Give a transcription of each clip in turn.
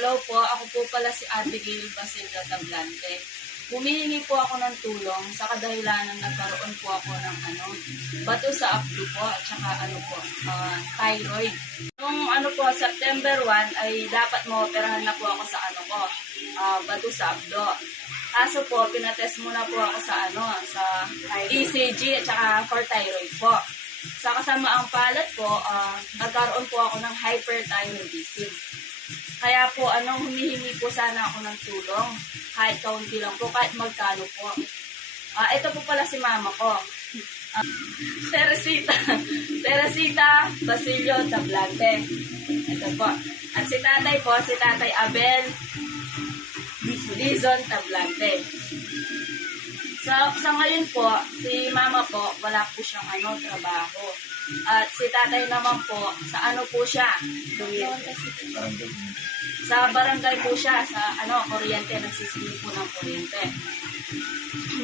Hello po, ako po pala si Abigail Basilda Tablante. Humihingi po ako ng tulong sa kadahilanan nagkaroon po ako ng bato sa abdo po at saka thyroid. Noong September 1 ay dapat maoperahan na po ako sa bato sa abdo. Kaso po, pinatest muna po ako sa ECG at saka for thyroid po. Sa kasamaang palad po, nagkaroon po ako ng hyperthyroidism. Kaya po, humihingi po sana ako ng tulong. Kahit kaunti lang po, kahit magkano po. Ito po pala si mama ko. Teresita Basilio Tablante. Ito po. At si tatay po, si tatay Abel Dizon Tablante. Sa ngayon po, si mama po, wala po siyang trabaho. At si tatay naman po, sa po siya? Sa barangay po siya, sa kuryente, nagsisingil po ng kuryente.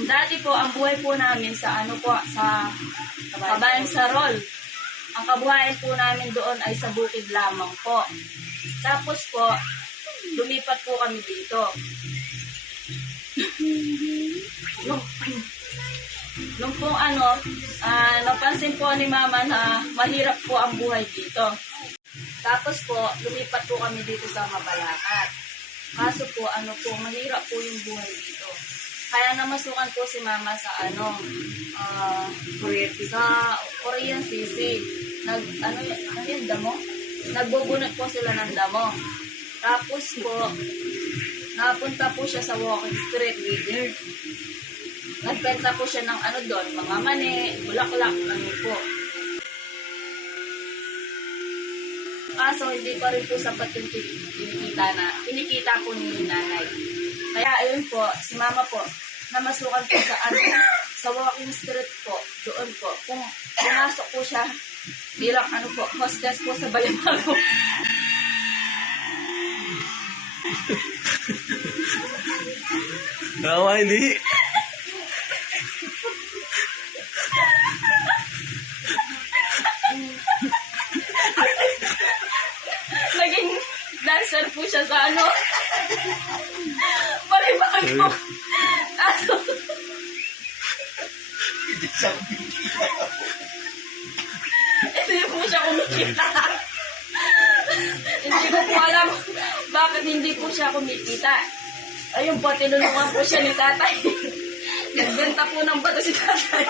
Dati po, ang buhay po namin sa sa Kabayan Sarol. Ang kabuhayan po namin doon ay sa bukid lamang po. Tapos po, lumipat po kami dito. Nung po napansin po ni mama na mahirap po ang buhay dito. Tapos po, lumipat po kami dito sa Mabalacat. Kaso po, mahirap po yung buhay dito. Kaya namasukan po si mama sa Korean Sisi. Damo? Nagbubunot po sila ng damo. Tapos po, napunta po siya sa walking street. Nagbenta po siya ng doon, mga mani, bulaklak, po. Kaso hindi pa rin po sapat yung kinikita po ni nanay. Kaya ayun po, si mama po, namasukan po sa walking street po, doon po. Kung pumasok po siya bilang hostess po sa Balimago. Nawa, hindi. Naging dancer po siya sa Balimago. Kaso, hindi po siya kumikita. Hindi ko po alam bakit hindi po siya kumikita. Ayun po, tinulungan po siya ni tatay. Nagbenta po ng bato si tatay.